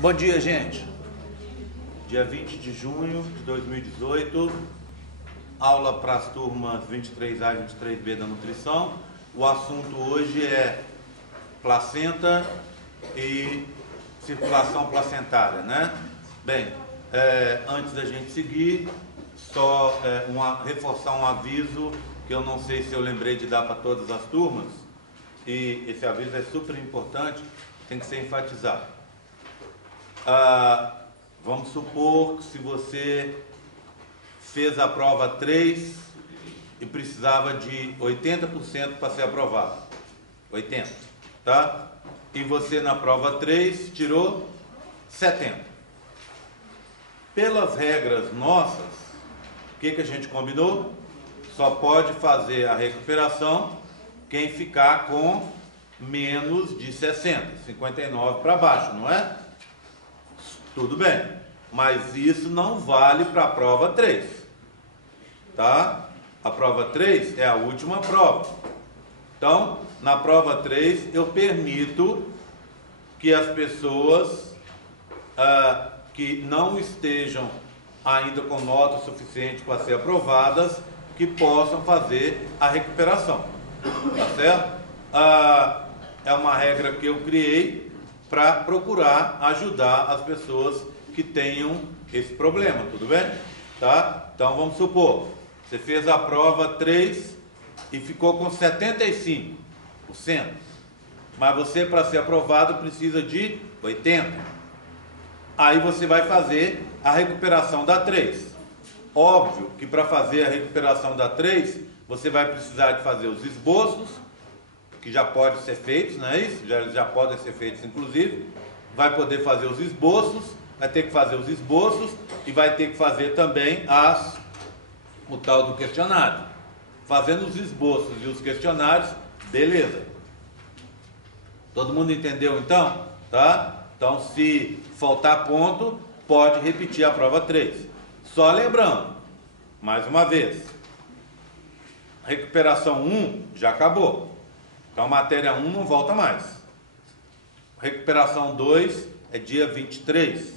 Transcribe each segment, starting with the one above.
Bom dia, gente. Dia 20 de junho de 2018, aula para as turmas 23A e 23B da nutrição. O assunto hoje é placenta e circulação placentária, né? Bem, antes da gente seguir, só reforçar um aviso que eu não sei se eu lembrei de dar para todas as turmas, e esse aviso é super importante, tem que ser enfatizado. Vamos supor que se você fez a prova 3 e precisava de 80% para ser aprovado, 80, tá? E você na prova 3 tirou 70. Pelas regras nossas, o que a gente combinou? Só pode fazer a recuperação quem ficar com menos de 60, 59 para baixo, não é? Tudo bem, mas isso não vale para a prova 3, tá? A prova 3 é a última prova. Então, na prova 3, eu permito que as pessoas que não estejam ainda com nota suficiente para ser aprovadas, que possam fazer a recuperação, tá certo? É uma regra que eu criei para procurar ajudar as pessoas que tenham esse problema, tudo bem? Tá? Então vamos supor, você fez a prova 3 e ficou com 75%, mas você, para ser aprovado, precisa de 80%. Aí você vai fazer a recuperação da 3. Óbvio que para fazer a recuperação da 3, você vai precisar de fazer os esboços, que já podem ser feitos, não é isso? Já podem ser feitos, inclusive. Vai poder fazer os esboços, vai ter que fazer os esboços e vai ter que fazer também o tal do questionário. Fazendo os esboços e os questionários, beleza. Todo mundo entendeu então? Tá? Então, se faltar ponto, pode repetir a prova 3. Só lembrando, mais uma vez, recuperação 1 já acabou. Então, a matéria 1 não volta mais. Recuperação 2 é dia 23.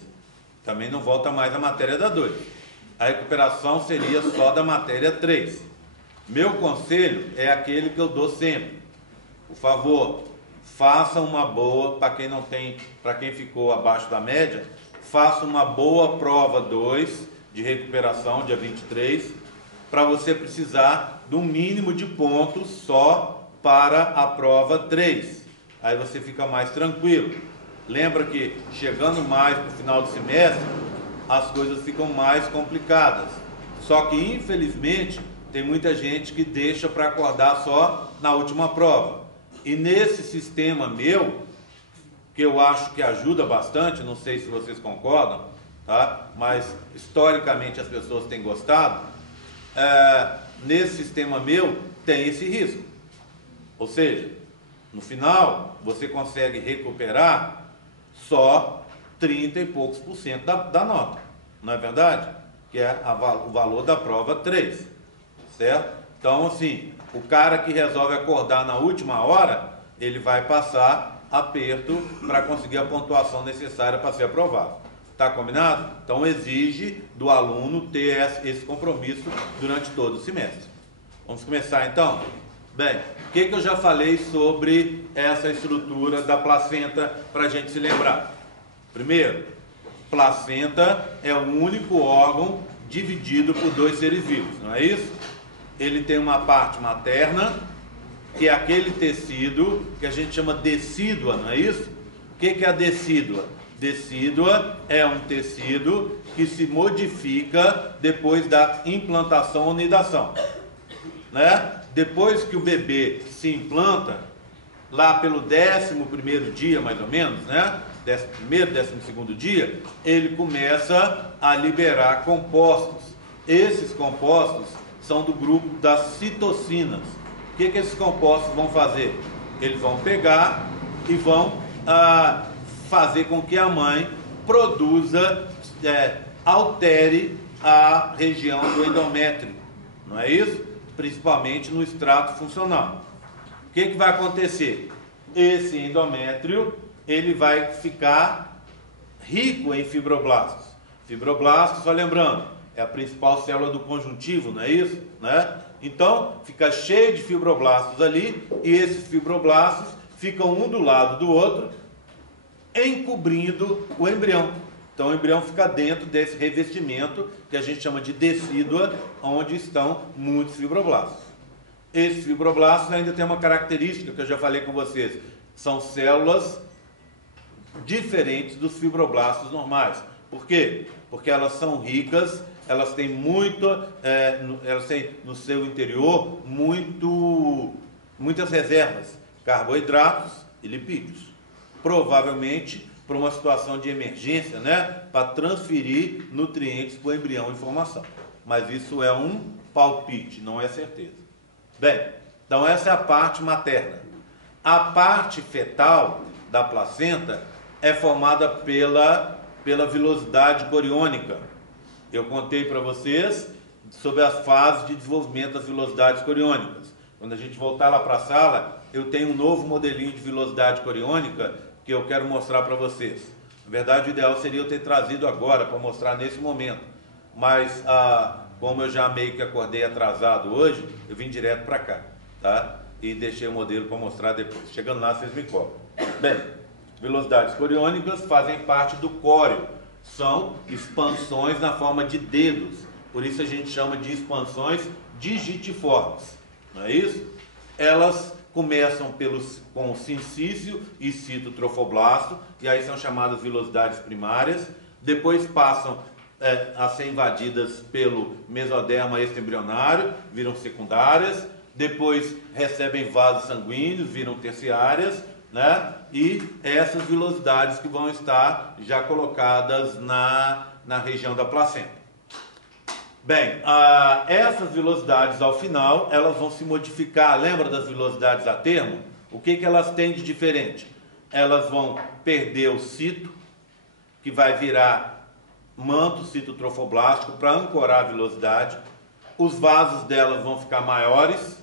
Também não volta mais a matéria da 2. A recuperação seria só da matéria 3. Meu conselho é aquele que eu dou sempre. Por favor, faça uma boa, para quem ficou abaixo da média, faça uma boa prova 2 de recuperação, dia 23, para você precisar do mínimo de pontos só para a prova 3. Aí você fica mais tranquilo. Lembra que chegando mais para o final do semestre, as coisas ficam mais complicadas. Só que, infelizmente, tem muita gente que deixa para acordar só na última prova. E nesse sistema meu, que eu acho que ajuda bastante, não sei se vocês concordam, tá? Mas historicamente as pessoas têm gostado, nesse sistema meu tem esse risco. Ou seja, no final, você consegue recuperar só 30 e poucos por cento da nota. Não é verdade? Que é o valor da prova 3. Certo? Então, assim, o cara que resolve acordar na última hora, ele vai passar aperto para conseguir a pontuação necessária para ser aprovado. Tá combinado? Então, exige do aluno ter esse compromisso durante todo o semestre. Vamos começar, então? Bem, o que eu já falei sobre essa estrutura da placenta para a gente se lembrar? Primeiro, placenta é o único órgão dividido por 2 seres vivos, não é isso? Ele tem uma parte materna, que é aquele tecido que a gente chama decídua, não é isso? O que é a decídua? Decídua é um tecido que se modifica depois da implantação ou nidação, né? Depois que o bebê se implanta, lá pelo 11º dia, mais ou menos, né? 11º, 12º dia, ele começa a liberar compostos. Esses compostos são do grupo das citocinas. O que esses compostos vão fazer? Eles vão pegar e vão fazer com que a mãe produza, altere a região do endométrio, não é isso? Principalmente no extrato funcional. O que vai acontecer? Esse endométrio, ele vai ficar rico em fibroblastos. Fibroblastos, só lembrando, é a principal célula do conjuntivo, não é isso? Né? Então, fica cheio de fibroblastos ali, e esses fibroblastos ficam um do lado do outro, encobrindo o embrião. Então, o embrião fica dentro desse revestimento, que a gente chama de decídua, onde estão muitos fibroblastos. Esses fibroblastos ainda tem uma característica que eu já falei com vocês. São células diferentes dos fibroblastos normais. Por quê? Porque elas são ricas, elas têm elas têm no seu interior muitas reservas, carboidratos e lipídios. Provavelmente para uma situação de emergência, né? Para transferir nutrientes para o embrião em formação. Mas isso é um palpite, não é certeza. Bem, então essa é a parte materna. A parte fetal da placenta é formada pela vilosidade coriônica. Eu contei para vocês sobre as fases de desenvolvimento das vilosidades coriônicas. Quando a gente voltar lá para a sala, eu tenho um novo modelinho de vilosidade coriônica que eu quero mostrar para vocês. Na verdade, o ideal seria eu ter trazido agora para mostrar nesse momento. Mas, como eu já meio que acordei atrasado hoje, eu vim direto para cá, tá? E deixei o modelo para mostrar depois. Chegando lá, vocês me cobram. Bem, velocidades coriônicas fazem parte do córeo. São expansões na forma de dedos. Por isso a gente chama de expansões digitiformes. Não é isso? Elas começam com sincício e citotrofoblasto, e aí são chamadas vilosidades primárias. Depois passam a ser invadidas pelo mesoderma extraembrionário, viram secundárias. Depois recebem vasos sanguíneos, viram terciárias, né? E essas vilosidades que vão estar já colocadas na região da placenta. Bem, essas velocidades ao final, elas vão se modificar. Lembra das velocidades a termo? O que elas têm de diferente? Elas vão perder o cito, que vai virar manto citotrofoblástico para ancorar a velocidade. Os vasos delas vão ficar maiores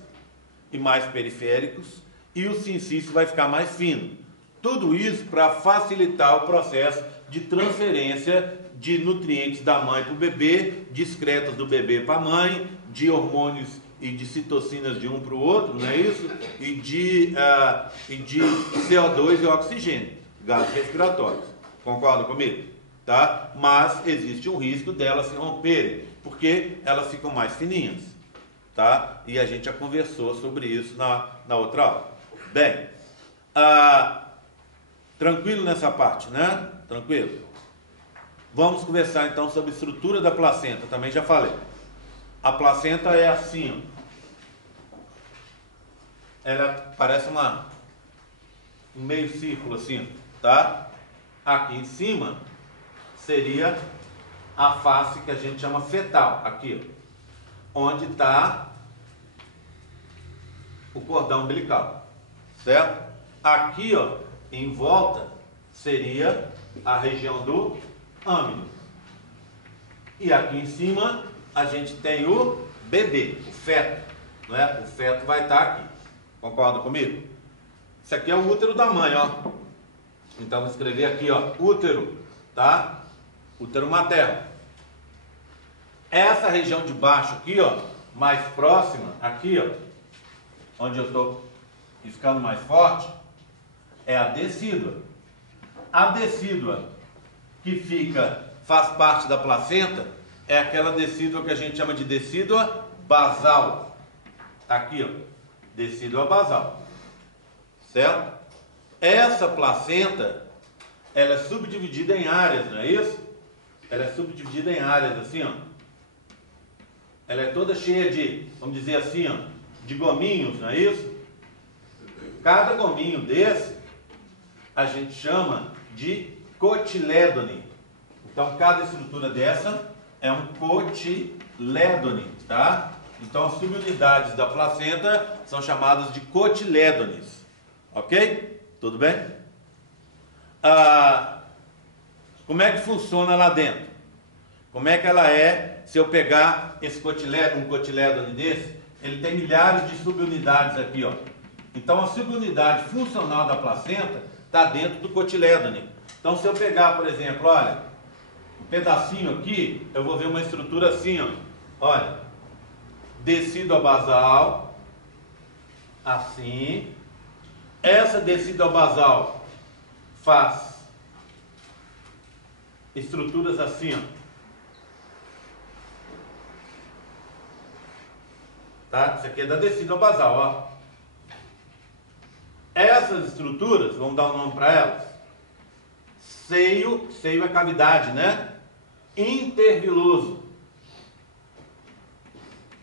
e mais periféricos, e o sincício vai ficar mais fino. Tudo isso para facilitar o processo de transferência de nutrientes da mãe para o bebê, de excretas do bebê para a mãe, de hormônios e de citocinas de um para o outro, não é isso? E de CO2 e oxigênio, gases respiratórios. Concordam comigo? Tá? Mas existe um risco delas se romperem, porque elas ficam mais fininhas. Tá? E a gente já conversou sobre isso na outra aula. Bem, tranquilo nessa parte, né? Tranquilo? Vamos conversar então sobre a estrutura da placenta, também já falei. A placenta é assim, ó. Ela parece um meio círculo assim, tá? Aqui em cima seria a face que a gente chama fetal, aqui, ó, onde está o cordão umbilical, certo? Aqui, ó, em volta seria a região do âmino. E aqui em cima a gente tem o bebê, o feto, não é? O feto vai estar aqui. Concorda comigo? Isso aqui é o útero da mãe, ó. Então vou escrever aqui, ó, útero, tá? Útero materno. Essa região de baixo aqui, ó, mais próxima, aqui, ó, onde eu estou ficando mais forte, é a decídua. A decídua que faz parte da placenta é aquela decídua que a gente chama de decídua basal. Tá aqui, ó, decídua basal, certo? Essa placenta, ela é subdividida em áreas, não é isso? Ela é subdividida em áreas assim, ó. Ela é toda cheia de, vamos dizer assim, ó, de gominhos, não é isso? Cada gominho desse a gente chama de cotilédone. Então, cada estrutura dessa é um cotilédone, tá? Então, as subunidades da placenta são chamadas de cotilédones. Ok? Tudo bem? Como é que funciona lá dentro? Como é que ela é, se eu pegar esse cotilédone, um cotilédone desse, ele tem milhares de subunidades aqui, ó. Então, a subunidade funcional da placenta está dentro do cotilédone. Então, se eu pegar, por exemplo, olha, um pedacinho aqui, eu vou ver uma estrutura assim, ó. Olha, descida basal, assim. Essa descida basal faz estruturas assim, ó. Tá? Isso aqui é da descida basal, ó. Essas estruturas, vamos dar um nome para elas. Seio é cavidade, né? Interviloso.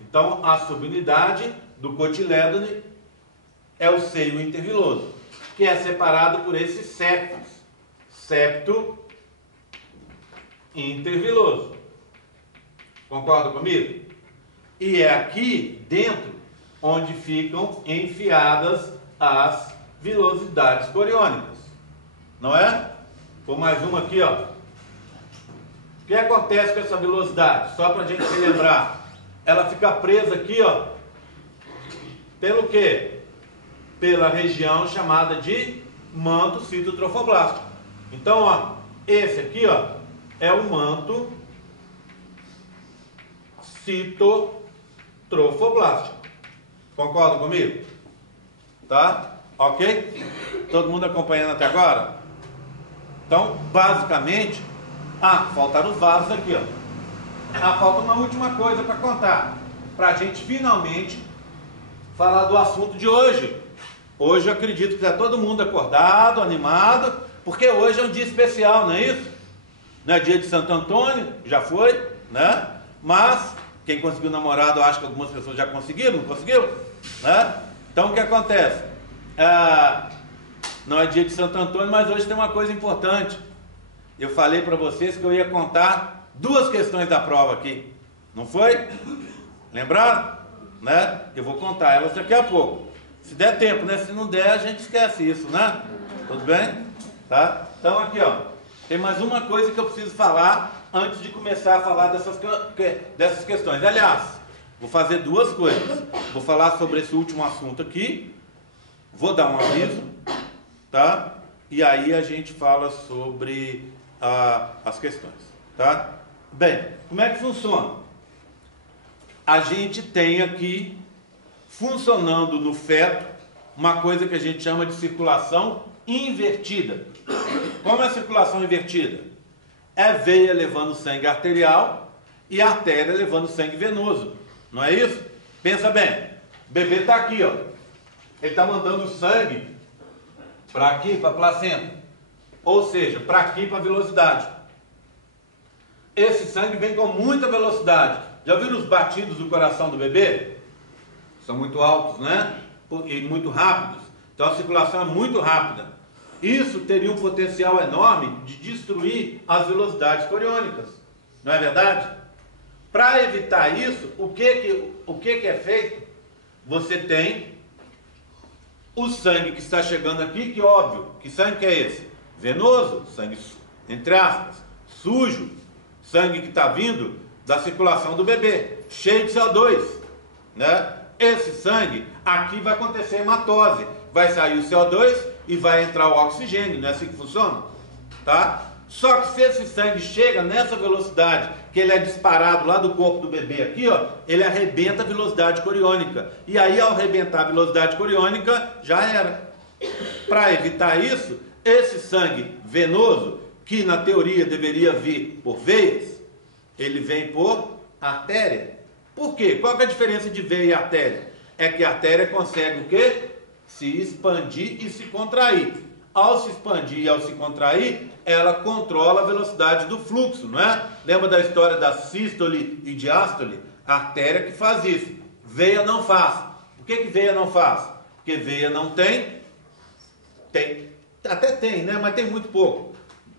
Então, a subunidade do cotilédone é o seio interviloso, que é separado por esses septos. Septo interviloso. Concorda comigo? E é aqui dentro onde ficam enfiadas as vilosidades coriônicas. Não é? Vou mais uma aqui, ó. O que acontece com essa vilosidade? Só para a gente se lembrar. Ela fica presa aqui, ó. Pelo quê? Pela região chamada de manto citotrofoblástico. Então, ó, esse aqui, ó, é o manto citotrofoblástico. Concorda comigo? Tá? Ok? Todo mundo acompanhando até agora? Então, basicamente, faltaram os vasos aqui, ó. Falta uma última coisa para contar, para a gente finalmente falar do assunto de hoje. Hoje eu acredito que está todo mundo acordado, animado, porque hoje é um dia especial, não é isso? Não é dia de Santo Antônio, já foi, né? Mas quem conseguiu namorado, eu acho que algumas pessoas já conseguiram, não conseguiu? Né? Então o que acontece? Não é dia de Santo Antônio, mas hoje tem uma coisa importante. Eu falei para vocês que eu ia contar 2 questões da prova aqui, não foi? Lembraram? Né? Eu vou contar elas daqui a pouco. Se der tempo, né? Se não der, a gente esquece isso, né? Tudo bem? Tá? Então aqui, ó, tem mais uma coisa que eu preciso falar antes de começar a falar dessas questões. Aliás, vou fazer 2 coisas. Vou falar sobre esse último assunto aqui, vou dar um aviso, tá? E aí a gente fala sobre as questões, tá? Bem, como é que funciona? A gente tem aqui, funcionando no feto, uma coisa que a gente chama de circulação invertida. Como é a circulação invertida? É veia levando sangue arterial e artéria levando sangue venoso. Não é isso? Pensa bem, o bebê está aqui, ó. Ele está mandando sangue para aqui, para a placenta. Ou seja, para aqui, para a velocidade. Esse sangue vem com muita velocidade. Já viram os batidos do coração do bebê? São muito altos, né? E muito rápidos. Então a circulação é muito rápida. Isso teria um potencial enorme de destruir as velocidades coriônicas. Não é verdade? Para evitar isso, o que é feito? Você tem o sangue que está chegando aqui, que óbvio, que sangue que é esse? Venoso, sangue, entre aspas, sujo, sangue que está vindo da circulação do bebê, cheio de CO2, né? Esse sangue, aqui vai acontecer hematose, vai sair o CO2 e vai entrar o oxigênio, não é assim que funciona? Tá? Só que se esse sangue chega nessa velocidade, que ele é disparado lá do corpo do bebê aqui, ó, ele arrebenta a velocidade coriônica. E aí, ao arrebentar a velocidade coriônica, já era. Para evitar isso, esse sangue venoso, que na teoria deveria vir por veias, ele vem por artéria. Por quê? Qual que é a diferença de veia e artéria? É que a artéria consegue o quê? Se expandir e se contrair. Ao se expandir e ao se contrair, ela controla a velocidade do fluxo, não é? Lembra da história da sístole e diástole? A artéria que faz isso. Veia não faz. Por que veia não faz? Porque veia não tem, até tem, né? Mas tem muito pouco.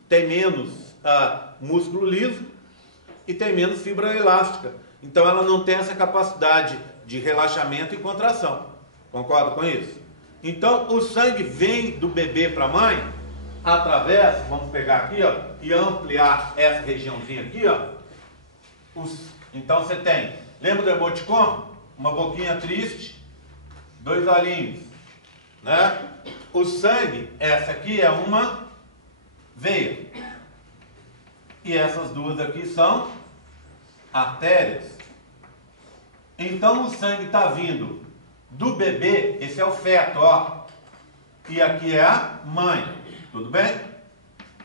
Tem menos músculo liso e tem menos fibra elástica. Então ela não tem essa capacidade de relaxamento e contração. Concorda com isso? Então o sangue vem do bebê para a mãe através, vamos pegar aqui, ó, e ampliar essa regiãozinha aqui, ó. Então você tem, lembra do emoticon? Uma boquinha triste, 2 olhinhos, né? O sangue, essa aqui é uma veia. E essas duas aqui são artérias. Então o sangue está vindo do bebê, esse é o feto, ó. E aqui é a mãe, tudo bem?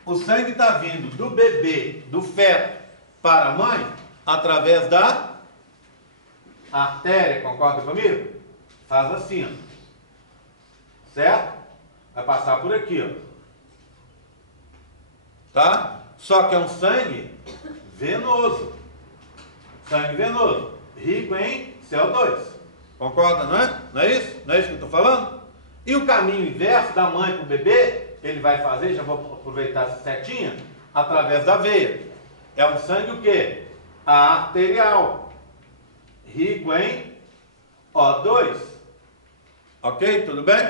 O sangue está vindo do bebê, do feto, para a mãe, através da artéria, concorda comigo? Faz assim, ó. Certo? Vai passar por aqui, ó. Tá? Só que é um sangue venoso. Sangue venoso. Rico em CO2. Concorda, não é? Não é isso? Não é isso que eu estou falando? E o caminho inverso da mãe para o bebê, ele vai fazer, já vou aproveitar essa setinha, através da veia. É um sangue o quê? Arterial. Rico em O2. Ok? Tudo bem?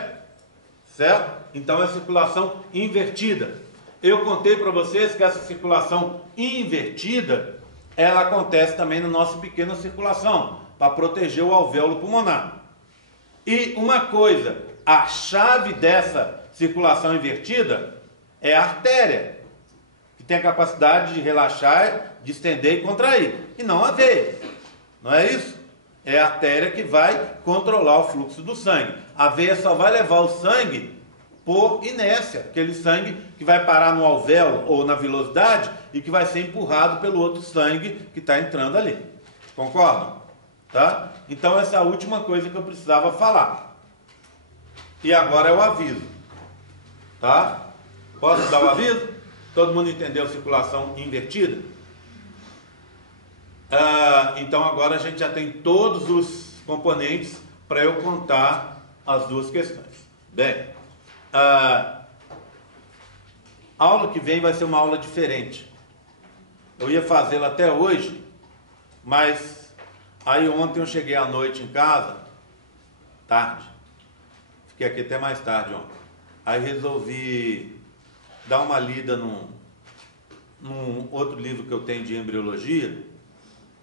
Certo? Então é circulação invertida. Eu contei para vocês que essa circulação invertida, ela acontece também na nossa pequena circulação, para proteger o alvéolo pulmonar. E uma coisa, a chave dessa circulação invertida é a artéria, que tem a capacidade de relaxar, de estender e contrair, e não a veia. Não é isso? É a artéria que vai controlar o fluxo do sangue. A veia só vai levar o sangue por inércia, aquele sangue que vai parar no alvéolo ou na vilosidade e que vai ser empurrado pelo outro sangue que está entrando ali. Concordam? Tá? Então essa é a última coisa que eu precisava falar. E agora é o aviso. Tá? Posso dar o aviso? Todo mundo entendeu circulação invertida? Então agora a gente já tem todos os componentes para eu contar as duas questões. Bem, a aula que vem vai ser uma aula diferente. Eu ia fazê-la até hoje, mas aí ontem eu cheguei à noite em casa, tarde. Fiquei aqui até mais tarde ontem. Aí resolvi dar uma lida num outro livro que eu tenho de embriologia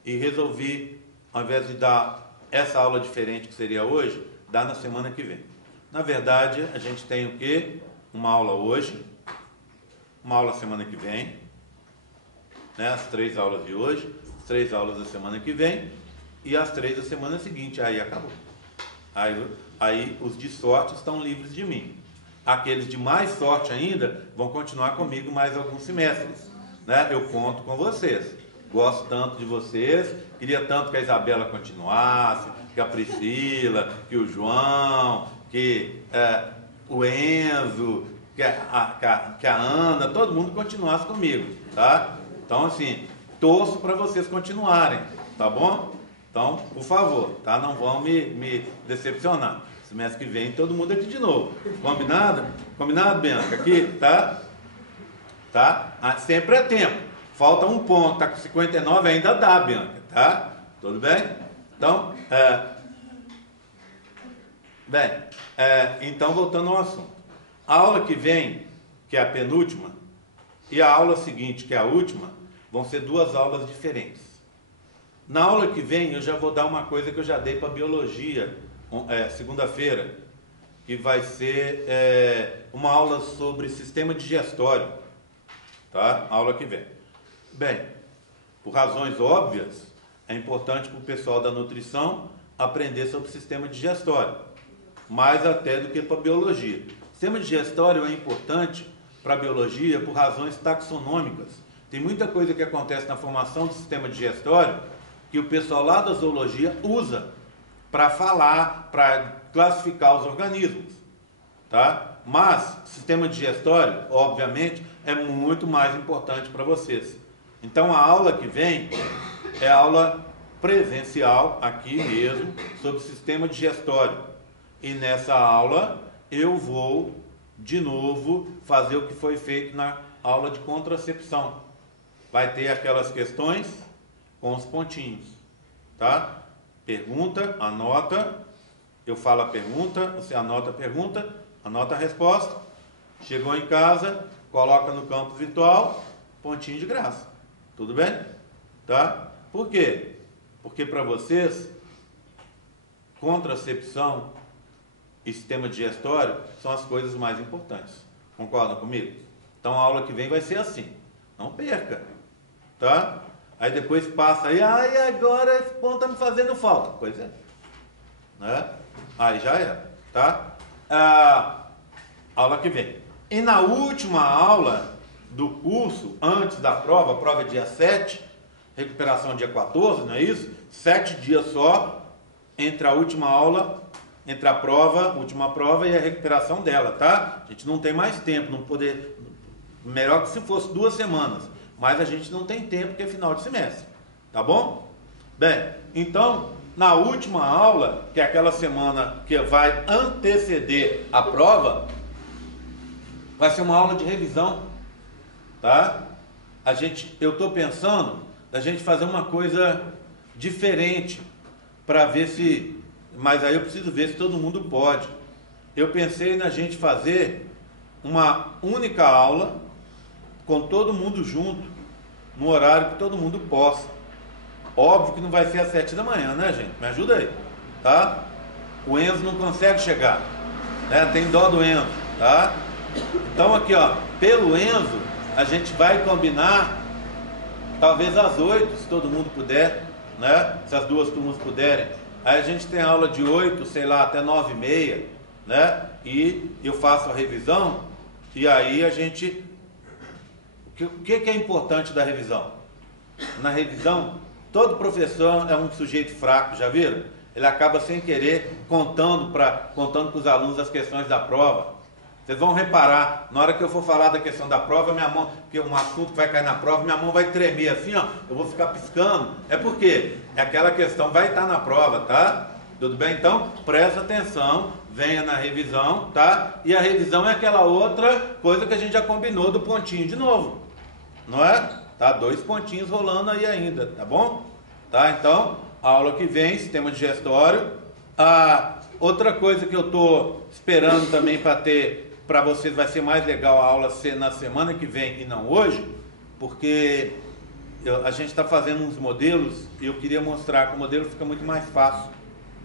e resolvi, ao invés de dar essa aula diferente que seria hoje, dar na semana que vem. Na verdade, a gente tem o quê? Uma aula hoje, uma aula semana que vem, né? As 3 aulas de hoje, as 3 aulas da semana que vem e as 3 da semana seguinte. Aí acabou. Aí os de sorte estão livres de mim. Aqueles de mais sorte ainda vão continuar comigo mais alguns semestres, né? Eu conto com vocês. Gosto tanto de vocês, queria tanto que a Isabela continuasse, que a Priscila, que o João, que o Enzo, que a Ana, todo mundo continuasse comigo, tá? Então, assim, torço para vocês continuarem, tá bom? Então, por favor, tá? Não vão me decepcionar. Semestre que vem, todo mundo aqui de novo. Combinado? Combinado, Bianca? Aqui, tá? Tá? Sempre é tempo. Falta um ponto, tá com 59, ainda dá, Bianca, tá? Tudo bem? Então, então voltando ao assunto. A aula que vem, que é a penúltima, e a aula seguinte, que é a última, vão ser 2 aulas diferentes. Na aula que vem, eu já vou dar uma coisa que eu já dei para biologia, segunda-feira, que vai ser uma aula sobre sistema digestório, tá? Aula que vem. Bem, por razões óbvias, é importante para o pessoal da nutrição aprender sobre o sistema digestório, mais até do que para a biologia. O sistema digestório é importante para a biologia por razões taxonômicas. Tem muita coisa que acontece na formação do sistema digestório que o pessoal lá da zoologia usa para falar, para classificar os organismos, tá? Mas o sistema digestório, obviamente, é muito mais importante para vocês. Então a aula que vem é a aula presencial, aqui mesmo, sobre o sistema digestório. E nessa aula eu vou, de novo, fazer o que foi feito na aula de contracepção. Vai ter aquelas questões com os pontinhos, tá? Pergunta, anota, eu falo a pergunta, você anota a pergunta, anota a resposta. Chegou em casa, coloca no campo virtual, pontinho de graça. Tudo bem? Tá? Por quê? Porque para vocês, contracepção e sistema digestório são as coisas mais importantes. Concordam comigo? Então a aula que vem vai ser assim. Não perca. Tá? Aí depois passa aí, ai, agora esse ponto está me fazendo falta. Pois é. Né? Aí já era. Tá? Aula que vem. E na última aula do curso, antes da prova, a prova é dia 7, recuperação dia 14, não é isso? 7 dias só entre a última aula, entre a prova, última prova e a recuperação dela, tá? A gente não tem mais tempo, não poder, melhor que se fosse 2 semanas, mas a gente não tem tempo porque é final de semestre, tá bom? Bem, então, na última aula, que é aquela semana que vai anteceder a prova, vai ser uma aula de revisão, tá? Eu estou pensando da gente fazer uma coisa diferente para ver se, mas aí eu preciso ver se todo mundo pode. Eu pensei na gente fazer uma única aula com todo mundo junto, no horário que todo mundo possa. Óbvio que não vai ser às 7 da manhã, né, gente? Me ajuda aí, tá? O Enzo não consegue chegar, né? Tem dó do Enzo, tá? Então aqui, ó, pelo Enzo, a gente vai combinar talvez às 8, se todo mundo puder, né? Se as 2 turmas puderem. Aí a gente tem aula de 8, sei lá, até 9h30, né? E eu faço a revisão, e aí a gente... O que é importante da revisão? Na revisão, todo professor é um sujeito fraco, já viram? Ele acaba sem querer contando para os alunos as questões da prova. Vocês vão reparar, na hora que eu for falar da questão da prova, minha mão, porque um assunto que vai cair na prova, minha mão vai tremer assim, ó, eu vou ficar piscando. É porque aquela questão vai estar na prova, tá? Tudo bem? Então, presta atenção, venha na revisão, tá? E a revisão é aquela outra coisa que a gente já combinou do pontinho de novo, não é? Tá? 2 pontinhos rolando aí ainda, tá bom? Tá? Então, a aula que vem, sistema digestório. Outra coisa que eu estou esperando também para vocês, vai ser mais legal a aula ser na semana que vem e não hoje, porque a gente está fazendo uns modelos e eu queria mostrar que o modelo fica muito mais fácil,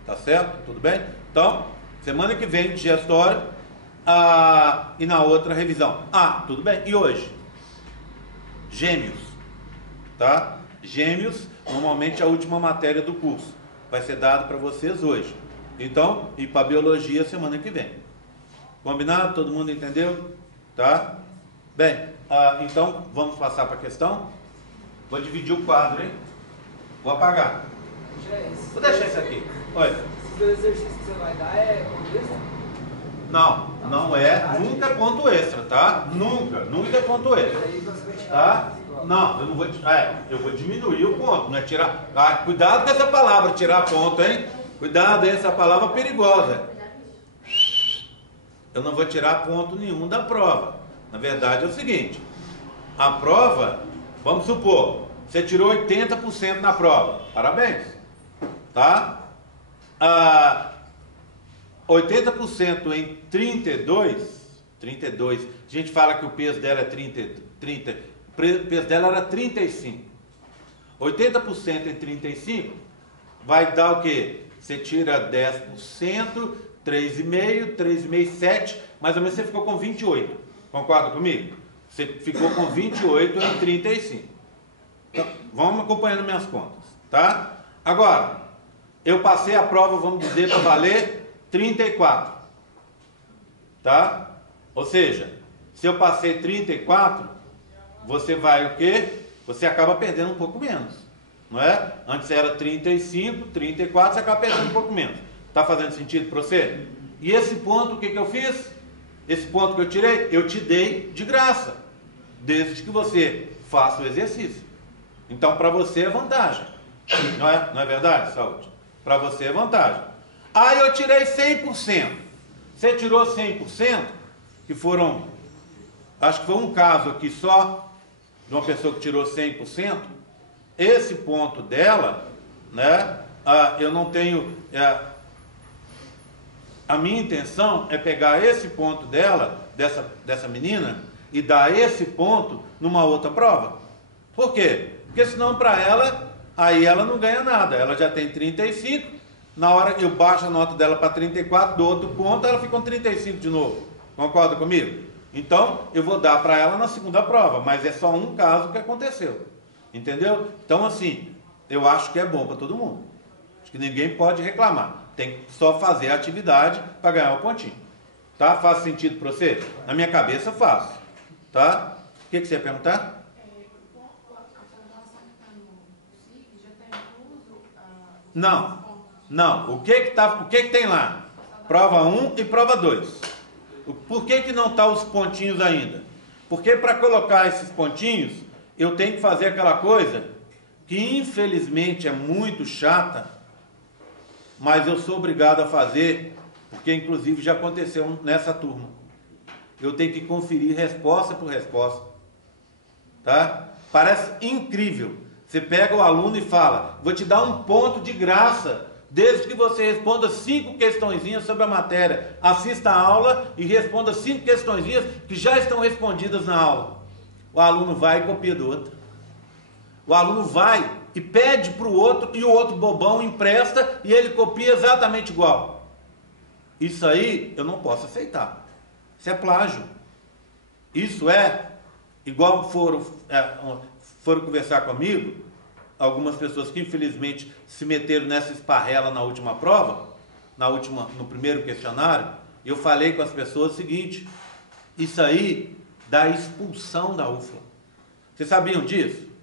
tá certo? Tudo bem? Então, semana que vem digestório e na outra revisão. Tudo bem? E hoje? Gêmeos, tá? Gêmeos, normalmente a última matéria do curso, vai ser dado para vocês hoje. Então, e para biologia semana que vem. Combinado? Todo mundo entendeu? Tá? Bem, então vamos passar para a questão. Vou dividir o quadro, hein? Vou apagar. Vou deixar isso aqui. Olha. Esses 2 exercícios que você vai dar é ponto extra? Não é. Nunca é ponto extra, tá? Nunca é ponto extra. Tá? Não, eu não vou. Eu vou diminuir o ponto, não é tirar. Cuidado com essa palavra, tirar ponto, hein? Cuidado, essa palavra é perigosa. Eu não vou tirar ponto nenhum da prova. Na verdade é o seguinte: a prova, vamos supor, você tirou 80% na prova. Parabéns. Tá? 80% em 32, a gente fala que o peso dela é 30, o peso dela era 35. 80% em 35 vai dar o quê? Você tira 10%, 3,5, 7, mais ou menos você ficou com 28. Concorda comigo? Você ficou com 28 em 35. Então, vamos acompanhando minhas contas, tá? Agora, eu passei a prova, vamos dizer, para valer 34. Tá? Ou seja, se eu passei 34, você vai o quê? Você acaba perdendo um pouco menos. Não é? Antes era 35, 34, você acaba perdendo um pouco menos. Está fazendo sentido para você? E esse ponto, o que eu fiz? Esse ponto que eu tirei, eu te dei de graça, desde que você faça o exercício. Então, para você é vantagem. Não é verdade, Saúde? Para você é vantagem. Eu tirei 100%. Você tirou 100%, que foram, acho que foi um caso aqui só, de uma pessoa que tirou 100%. Esse ponto dela, né? Eu não tenho... a minha intenção é pegar esse ponto dela, dessa menina, e dar esse ponto numa outra prova. Por quê? Porque senão para ela, aí ela não ganha nada. Ela já tem 35, na hora que eu baixo a nota dela para 34, do outro ponto, ela fica com 35 de novo. Concorda comigo? Então, eu vou dar para ela na segunda prova, mas é só um caso que aconteceu. Entendeu? Então, assim, eu acho que é bom para todo mundo. Acho que ninguém pode reclamar. Tem que só fazer a atividade para ganhar o pontinho. Tá? Faz sentido para você? Na minha cabeça, faz. Tá? O que você ia perguntar? Não. Não. O que tem lá? Prova 1 e prova 2. Por que não está os pontinhos ainda? Porque para colocar esses pontinhos, eu tenho que fazer aquela coisa que infelizmente é muito chata, mas eu sou obrigado a fazer, porque inclusive já aconteceu nessa turma. Eu tenho que conferir resposta por resposta. Tá? Parece incrível. Você pega o aluno e fala, vou te dar um ponto de graça, desde que você responda 5 questõezinhas sobre a matéria. Assista a aula e responda 5 questõezinhas que já estão respondidas na aula. O aluno vai e copia do outro. O aluno vai e pede para o outro, e o outro bobão empresta e ele copia exatamente igual. Isso aí eu não posso aceitar. Isso é plágio. Isso é igual foram conversar comigo algumas pessoas que infelizmente se meteram nessa esparrela na última prova, no primeiro questionário. Eu falei com as pessoas o seguinte: isso aí dá expulsão da UFLA. Vocês sabiam disso?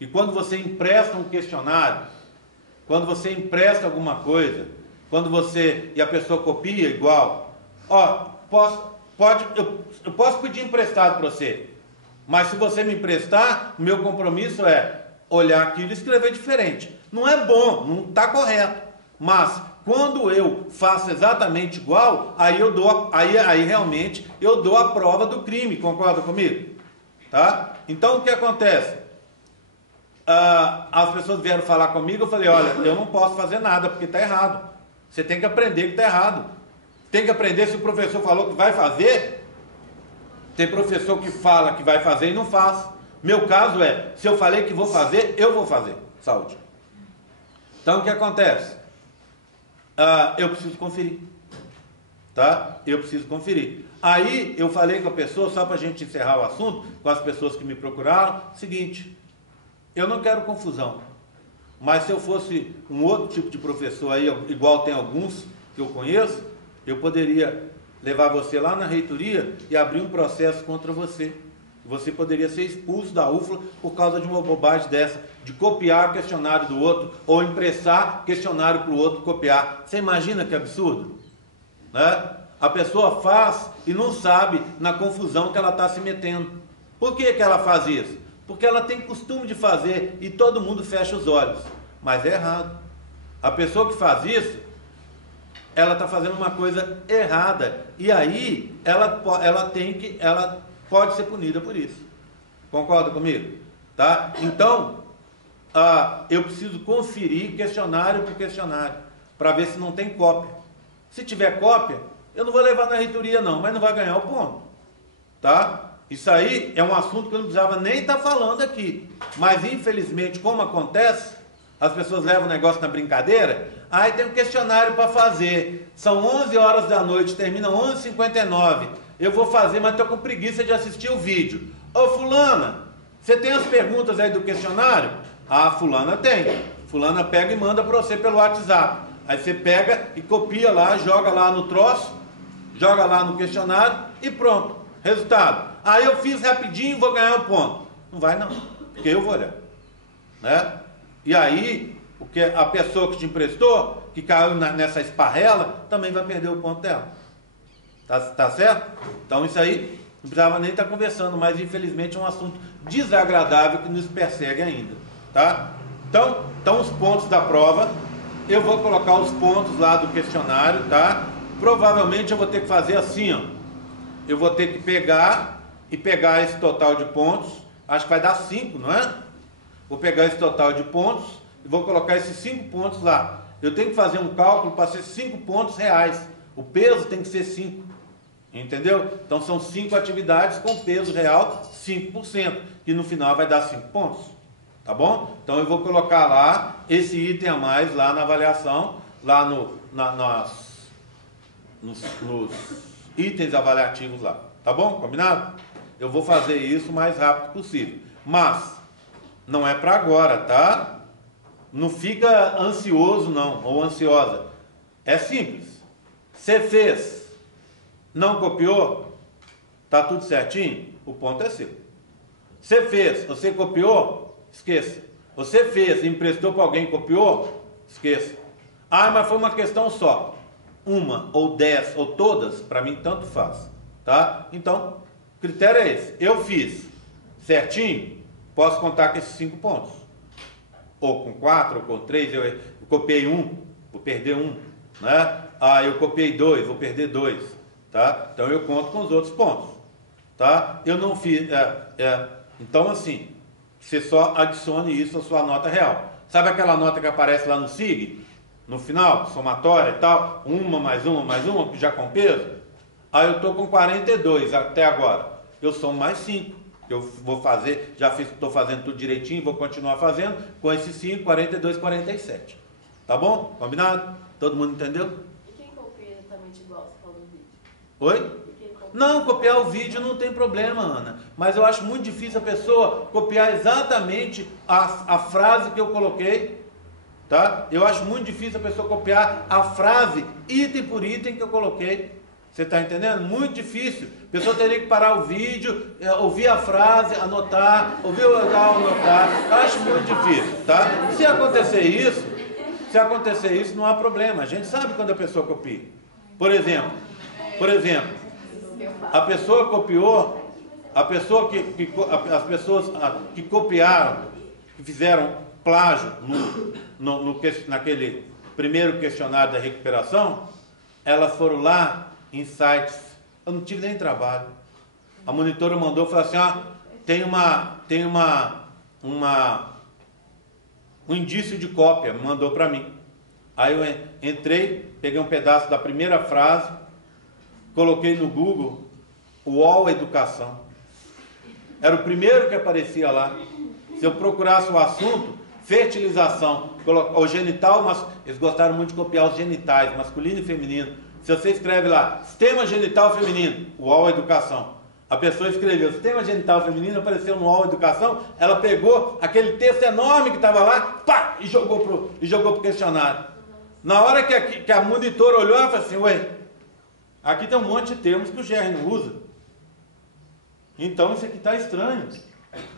E quando você empresta um questionário, quando você empresta alguma coisa, e a pessoa copia igual, eu posso pedir emprestado para você, mas se você me emprestar, o meu compromisso é olhar aquilo e escrever diferente. Não é bom, não está correto. Mas quando eu faço exatamente igual, aí realmente eu dou a prova do crime. Concorda comigo? Tá? Então o que acontece? As pessoas vieram falar comigo, eu falei, olha, eu não posso fazer nada porque está errado. Você tem que aprender que está errado. Tem que aprender se o professor falou que vai fazer. Tem professor que fala que vai fazer e não faz. Meu caso é, se eu falei que vou fazer, eu vou fazer. Saúde. Então o que acontece? Eu preciso conferir. Tá? Eu preciso conferir. Aí eu falei com a pessoa, só para a gente encerrar o assunto, com as pessoas que me procuraram, seguinte: eu não quero confusão. Mas se eu fosse um outro tipo de professor aí, igual tem alguns que eu conheço, eu poderia levar você lá na reitoria e abrir um processo contra você. Você poderia ser expulso da UFLA por causa de uma bobagem dessa, de copiar o questionário do outro, ou emprestar questionário para o outro copiar. Você imagina que absurdo? Né? A pessoa faz e não sabe na confusão que ela está se metendo. Por que ela faz isso? Porque ela tem costume de fazer e todo mundo fecha os olhos. Mas é errado. A pessoa que faz isso, ela está fazendo uma coisa errada. E aí, ela pode ser punida por isso. Concorda comigo? Tá? Então, eu preciso conferir questionário por questionário, para ver se não tem cópia. Se tiver cópia, eu não vou levar na reitoria não, mas não vai ganhar o ponto. Tá? Isso aí é um assunto que eu não precisava nem estar falando aqui. Mas, infelizmente, como acontece, as pessoas levam o negócio na brincadeira. Aí tem um questionário para fazer. São 11 horas da noite, termina 11h59. Eu vou fazer, mas estou com preguiça de assistir o vídeo. Ô fulana, você tem as perguntas aí do questionário? Ah, fulana tem. Fulana pega e manda para você pelo WhatsApp. Aí você pega e copia lá, joga lá no troço, joga lá no questionário e pronto. Resultado. Aí eu fiz rapidinho e vou ganhar um ponto. Não vai não, porque eu vou olhar. Né? E aí, porque a pessoa que te emprestou, que caiu nessa esparrela, também vai perder o ponto dela. Tá certo? Então isso aí não precisava nem estar conversando, mas infelizmente é um assunto desagradável que nos persegue ainda. Tá? Então os pontos da prova, eu vou colocar os pontos lá do questionário, tá? Provavelmente eu vou ter que fazer assim, ó. Eu vou ter que pegar esse total de pontos, acho que vai dar 5, não é? Vou pegar esse total de pontos e vou colocar esses 5 pontos lá. Eu tenho que fazer um cálculo para ser 5 pontos reais. O peso tem que ser 5. Entendeu? Então são 5 atividades com peso real 5%, que no final vai dar 5 pontos. Tá bom? Então eu vou colocar lá esse item a mais lá na avaliação, lá nos itens avaliativos lá. Tá bom? Combinado? Eu vou fazer isso o mais rápido possível. Mas, não é para agora, tá? Não fica ansioso não, ou ansiosa. É simples. Você fez, não copiou, tá tudo certinho? O ponto é seu. Você fez, você copiou, esqueça. Você fez, emprestou para alguém, copiou, esqueça. Ah, mas foi uma questão só. Uma, ou 10, ou todas, para mim tanto faz. Tá? Então, o critério é esse. Eu fiz certinho, posso contar com esses 5 pontos. Ou com 4, ou com 3, eu copiei 1, vou perder 1. Né? Ah, eu copiei 2, vou perder 2. Tá? Então eu conto com os outros pontos. Tá? Eu não fiz. Então, assim, você só adicione isso à sua nota real. Sabe aquela nota que aparece lá no SIG? No final, somatória e tal? Uma, mais uma, que já com peso? Aí eu estou com 42 até agora. Eu somo mais 5. Eu vou fazer, estou fazendo tudo direitinho, vou continuar fazendo. Com esses 5, 42, 47. Tá bom? Combinado? Todo mundo entendeu? E quem copia exatamente igual você falou no vídeo? Oi? Não, copiar o vídeo não tem problema, Ana. Mas eu acho muito difícil a pessoa copiar exatamente a frase que eu coloquei. Tá? Eu acho muito difícil a pessoa copiar a frase, item por item que eu coloquei. Você está entendendo? Muito difícil. A pessoa teria que parar o vídeo, ouvir a frase, anotar, ouvir o legal, anotar. Eu acho muito difícil, tá? Se acontecer isso, não há problema. A gente sabe quando a pessoa copia. Por exemplo, a pessoa copiou, as pessoas que copiaram, que fizeram plágio naquele primeiro questionário da recuperação, elas foram lá em sites, eu não tive nem trabalho. A monitora mandou e falou assim, tem um indício de cópia, mandou para mim. Aí eu entrei, peguei um pedaço da primeira frase, coloquei no Google, UOL Educação. Era o primeiro que aparecia lá. Se eu procurasse o assunto, fertilização, o genital, mas eles gostaram muito de copiar os genitais, masculino e feminino. Se você escreve lá, sistema genital feminino, UOL Educação. A pessoa escreveu sistema genital feminino, apareceu no UOL Educação, ela pegou aquele texto enorme que estava lá, pá, e jogou pro questionário. Na hora que a monitora olhou, ela falou assim, ué, aqui tem um monte de termos que o GR não usa. Então isso aqui está estranho.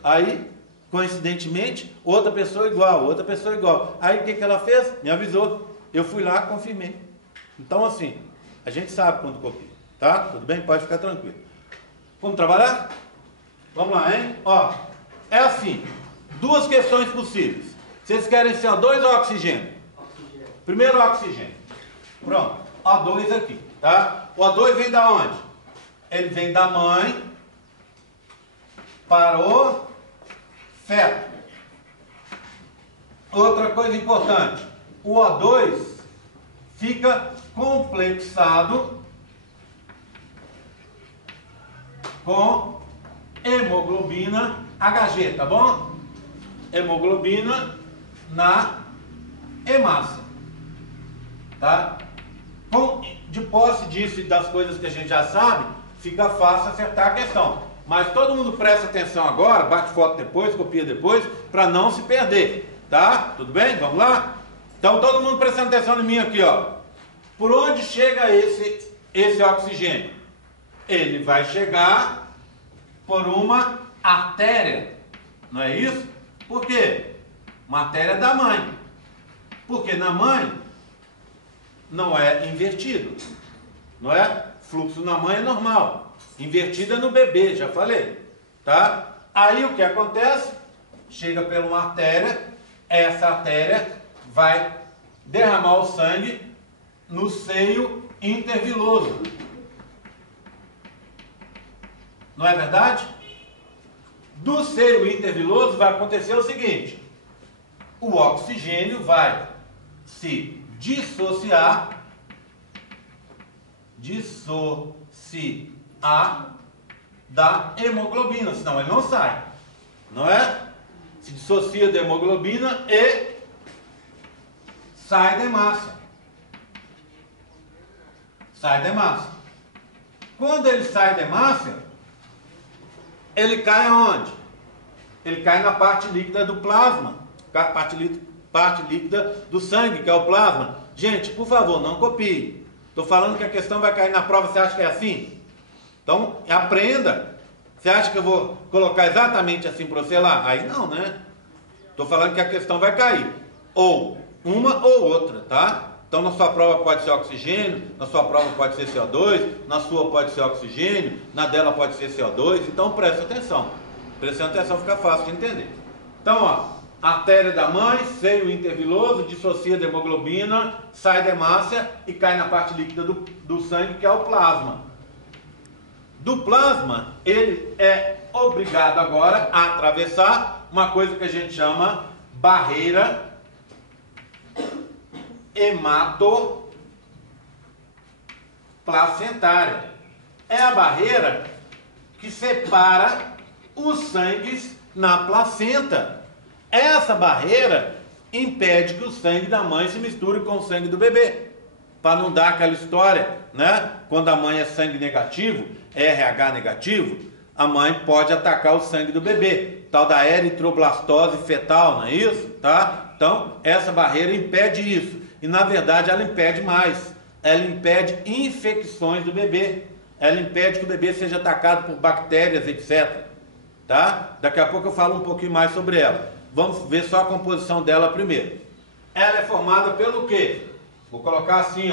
Aí, coincidentemente, outra pessoa igual. Aí o que ela fez? Me avisou. Eu fui lá, confirmei. Então assim, a gente sabe quando copia. Tá? Tudo bem? Pode ficar tranquilo. Vamos trabalhar? Vamos lá, hein? Ó, é assim, 2 questões possíveis. Vocês querem CO2 ou oxigênio? Primeiro oxigênio. Pronto. O2 aqui, tá? O O2 vem da onde? Ele vem da mãe para o feto. Outra coisa importante, o O2 fica complexado com hemoglobina Hg, tá bom? Hemoglobina na hemácia, tá? De posse disso e das coisas que a gente já sabe, fica fácil acertar a questão. Mas todo mundo presta atenção agora, bate foto depois, copia depois, para não se perder, tá? Tudo bem? Vamos lá? Então todo mundo prestando atenção em mim aqui, ó. Por onde chega esse oxigênio? Ele vai chegar por uma artéria, não é isso? Por quê? Uma artéria da mãe. Porque na mãe não é invertido, não é? Fluxo na mãe é normal. Invertida no bebê, já falei, tá? Aí o que acontece? Chega por uma artéria, essa artéria vai derramar o sangue no seio interviloso. Não é verdade? Do seio interviloso vai acontecer o seguinte: o oxigênio vai se dissociar da hemoglobina, senão ele não sai, não é? Se dissocia da hemoglobina e sai da hemácia. Quando ele sai da hemácia, ele cai aonde? Ele cai na parte líquida do plasma, parte líquida do sangue, que é o plasma. Gente, por favor, não copie. Estou falando que a questão vai cair na prova, você acha que é assim? Então, aprenda. Você acha que eu vou colocar exatamente assim para você lá? Aí não, né? Estou falando que a questão vai cair. Ou uma ou outra, tá? Então, na sua prova pode ser oxigênio, na sua prova pode ser CO2, na sua pode ser oxigênio, na dela pode ser CO2. Então, preste atenção. Prestando atenção fica fácil de entender. Então, ó, artéria da mãe, seio interviloso, dissocia da hemoglobina, sai da hemácia e cai na parte líquida do sangue, que é o plasma. Do plasma, ele é obrigado agora a atravessar uma coisa que a gente chama barreira hematoplacentária. É a barreira que separa os sangues na placenta. Essa barreira impede que o sangue da mãe se misture com o sangue do bebê, para não dar aquela história, né? Quando a mãe é sangue negativo, RH negativo, a mãe pode atacar o sangue do bebê, tal da eritroblastose fetal, não é isso? Tá? Então, essa barreira impede isso. E na verdade ela impede mais. Ela impede infecções do bebê. Ela impede que o bebê seja atacado por bactérias, etc. Tá? Daqui a pouco eu falo um pouquinho mais sobre ela. Vamos ver só a composição dela primeiro. Ela é formada pelo quê? Vou colocar assim,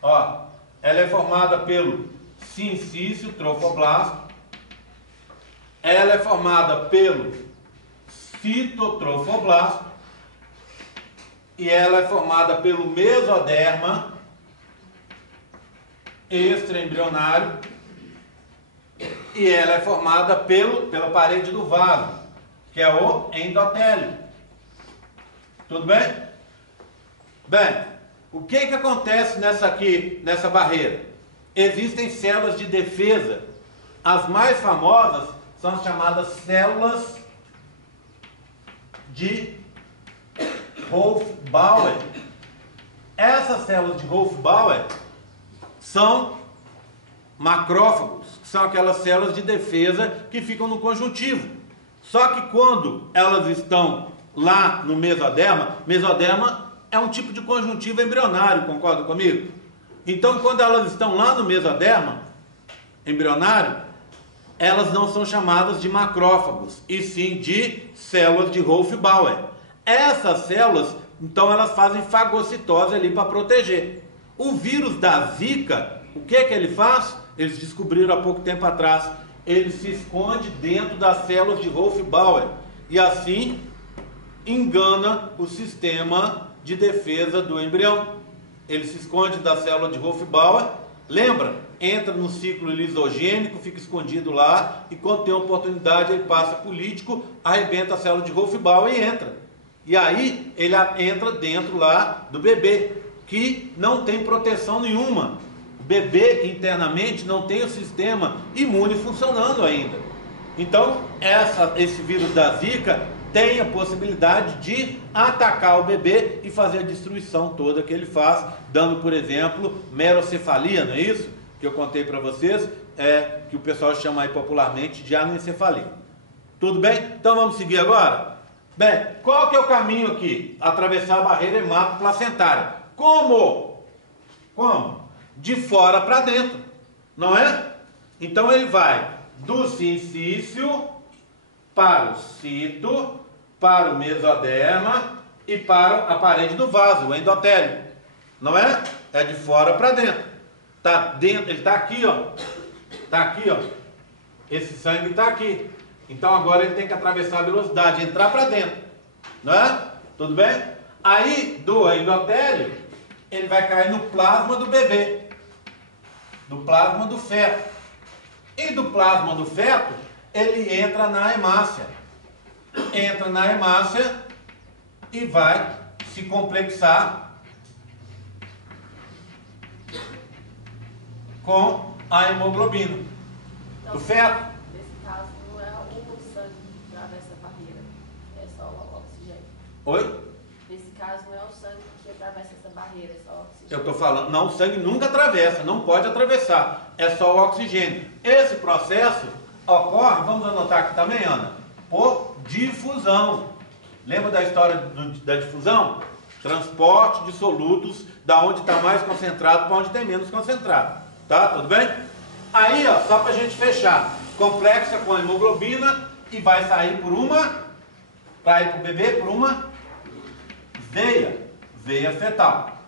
ó. Ela é formada pelo sincício trofoblasto. Ela é formada pelo citotrofoblasto. E ela é formada pelo mesoderma extraembrionário. E ela é formada pela parede do vaso, que é o endotélio. Tudo bem? Bem, o que acontece nessa barreira? Existem células de defesa. As mais famosas são as chamadas células de Hofbauer. Essas células de Hofbauer são macrófagos, que são aquelas células de defesa que ficam no conjuntivo. Só que quando elas estão lá no mesoderma é um tipo de conjuntivo embrionário, concorda comigo? Então, quando elas estão lá no mesoderma embrionário, elas não são chamadas de macrófagos, e sim de células de Hofbauer. Essas células, então, elas fazem fagocitose ali para proteger. O vírus da Zika, o que ele faz? Eles descobriram há pouco tempo atrás. Ele se esconde dentro das células de Hofbauer e assim engana o sistema de defesa do embrião. Ele se esconde da célula de Hofbauer, lembra? Entra no ciclo lisogênico, fica escondido lá e quando tem oportunidade ele passa político, arrebenta a célula de Hofbauer e entra. E aí ele entra dentro lá do bebê, que não tem proteção nenhuma. O bebê internamente não tem o sistema imune funcionando ainda. Então, esse vírus da Zika tem a possibilidade de atacar o bebê e fazer a destruição toda que ele faz, dando, por exemplo, merocefalia, não é isso? Que eu contei para vocês, que o pessoal chama aí popularmente de anencefalia. Tudo bem? Então vamos seguir agora? Bem, qual que é o caminho aqui? Atravessar a barreira hematoplacentária. Como? De fora para dentro, não é? Então ele vai do sincício para o cito, para o mesoderma e para a parede do vaso, o endotélio, não é? É de fora para dentro. Tá dentro, ele está aqui, ó. Está aqui, ó. Esse sangue está aqui. Então agora ele tem que atravessar a velocidade, entrar para dentro, não é? Tudo bem? Aí do endotélio ele vai cair no plasma do bebê, do plasma do feto. E do plasma do feto ele entra na hemácia. Entra na hemácia e vai se complexar com a hemoglobina do feto. Nesse caso, não é o sangue que atravessa a barreira, é só o oxigênio. Oi? Nesse caso, não é o sangue que atravessa essa barreira, é só o oxigênio. Eu estou falando, não, o sangue nunca atravessa, não pode atravessar, é só o oxigênio. Esse processo ocorre, vamos anotar aqui também, Ana, por difusão. Lembra da história da difusão? Transporte de solutos da onde está mais concentrado para onde tem menos concentrado. Tá? Tudo bem? Aí, ó, só para a gente fechar, complexa com a hemoglobina e vai sair por uma, para ir para o bebê, por uma veia fetal.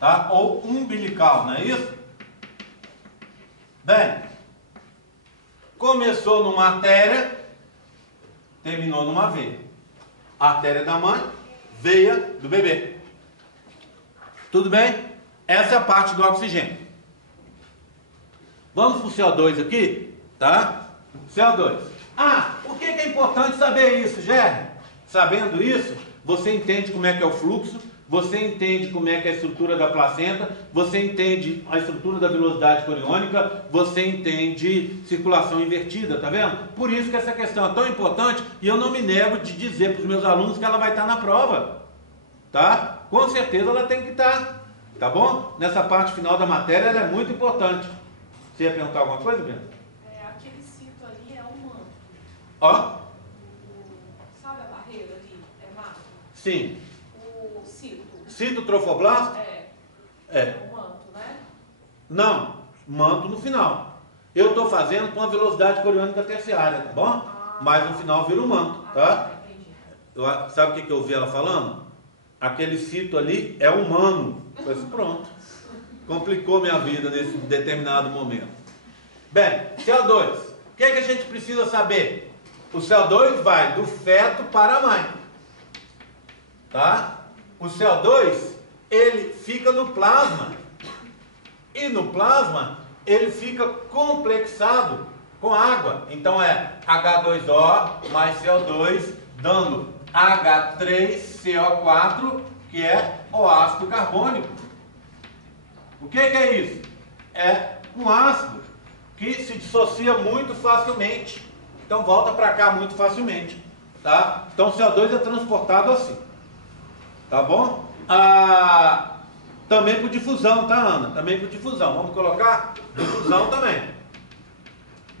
Tá? Ou umbilical, não é isso? Bem, começou numa artéria, terminou numa veia. Artéria da mãe, veia do bebê. Tudo bem? Essa é a parte do oxigênio. Vamos para o CO2 aqui, tá? CO2. Ah, por que é importante saber isso, Gerry? Sabendo isso, você entende como é que é o fluxo, você entende como é que é a estrutura da placenta, você entende a estrutura da velocidade coriônica, você entende circulação invertida, tá vendo? Por isso que essa questão é tão importante e eu não me nego de dizer para os meus alunos que ela vai estar na prova, tá? Com certeza ela tem que estar, tá bom? Nessa parte final da matéria ela é muito importante. Você ia perguntar alguma coisa, Bento? Aquele cito ali é um manto. Ó. Sabe a barreira ali? É mato? Sim. O cito. Citotrofoblasto? É um manto, né? Não, manto no final. Eu estou fazendo com a velocidade coriônica terciária, tá bom? Mas no final vira um manto, tá? Entendi. Sabe o que eu ouvi ela falando? Aquele cito ali é humano. Foi assim, pronto. Complicou minha vida nesse determinado momento. Bem, CO2. O que é que a gente precisa saber? O CO2 vai do feto para a mãe. Tá? O CO2, ele fica no plasma. E no plasma, ele fica complexado com água. Então é H2O mais CO2, dando H3CO4, que é o ácido carbônico. O que é isso? É um ácido que se dissocia muito facilmente. Então volta para cá muito facilmente. Tá? Então o CO2 é transportado assim. Tá bom? Também por difusão, tá, Ana? Também por difusão. Vamos colocar difusão também.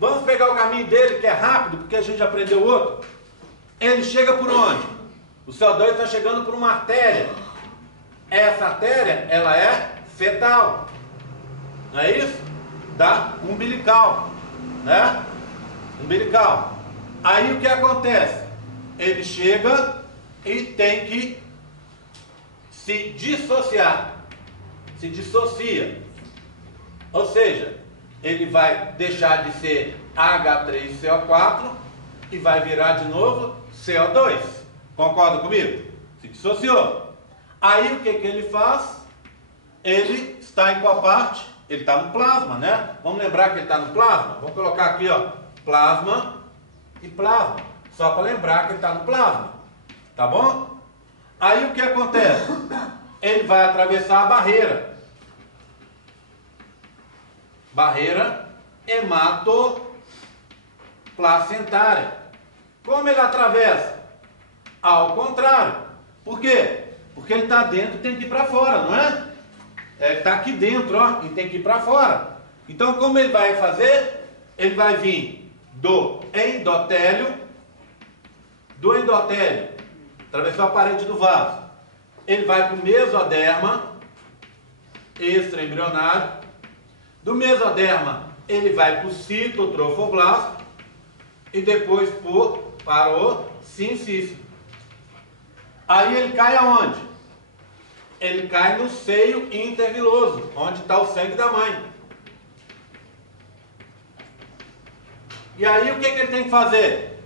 Vamos pegar o caminho dele, que é rápido, porque a gente já aprendeu o outro. Ele chega por onde? O CO2 está chegando por uma artéria. Essa artéria, ela é fetal. Não é isso? Tá? Umbilical. Né? Umbilical. Aí o que acontece? Ele chega e tem que se dissociar. Se dissocia. Ou seja, ele vai deixar de ser H3CO4 e vai virar de novo CO2. Concorda comigo? Se dissociou. Aí o que ele faz? Ele está em qual parte? Ele está no plasma, né? Vamos lembrar que ele está no plasma? Vamos colocar aqui, ó, plasma e plasma. Só para lembrar que ele está no plasma. Tá bom? Aí o que acontece? Ele vai atravessar a barreira. Barreira hematoplacentária. Como ele atravessa? Ao contrário. Por quê? Porque ele está dentro e tem que ir para fora, não é? Ele está aqui dentro, ó, e tem que ir para fora. Então, como ele vai fazer? Ele vai vir do endotélio, atravessou a parede do vaso. Ele vai para o mesoderma, extraembrionário. Do mesoderma, ele vai para o citotrofoblasto e depois para o sincício. Aí ele cai aonde? Ele cai no seio interviloso, onde está o sangue da mãe. E aí o que ele tem que fazer?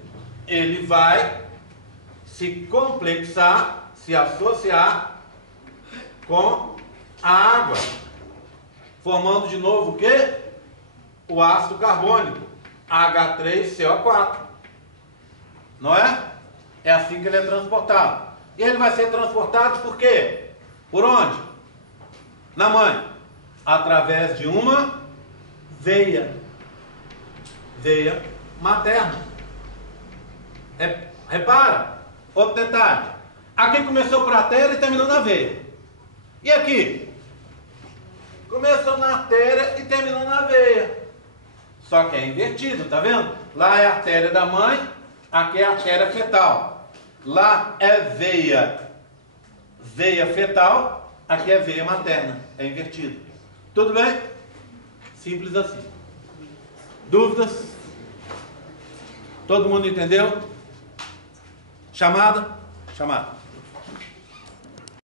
Ele vai se complexar, se associar com a água, formando de novo o quê? O ácido carbônico, H3CO4. Não é? É assim que ele é transportado. E ele vai ser transportado por quê? Por onde? Na mãe. Através de uma veia. Veia materna. Repara, outro detalhe. Aqui começou por artéria e terminou na veia. E aqui? Começou na artéria e terminou na veia. Só que é invertido, tá vendo? Lá é a artéria da mãe, aqui é a artéria fetal. Lá é veia fetal, aqui é veia materna. É invertido. Tudo bem? Simples assim. Dúvidas? Todo mundo entendeu? Chamada? Chamada.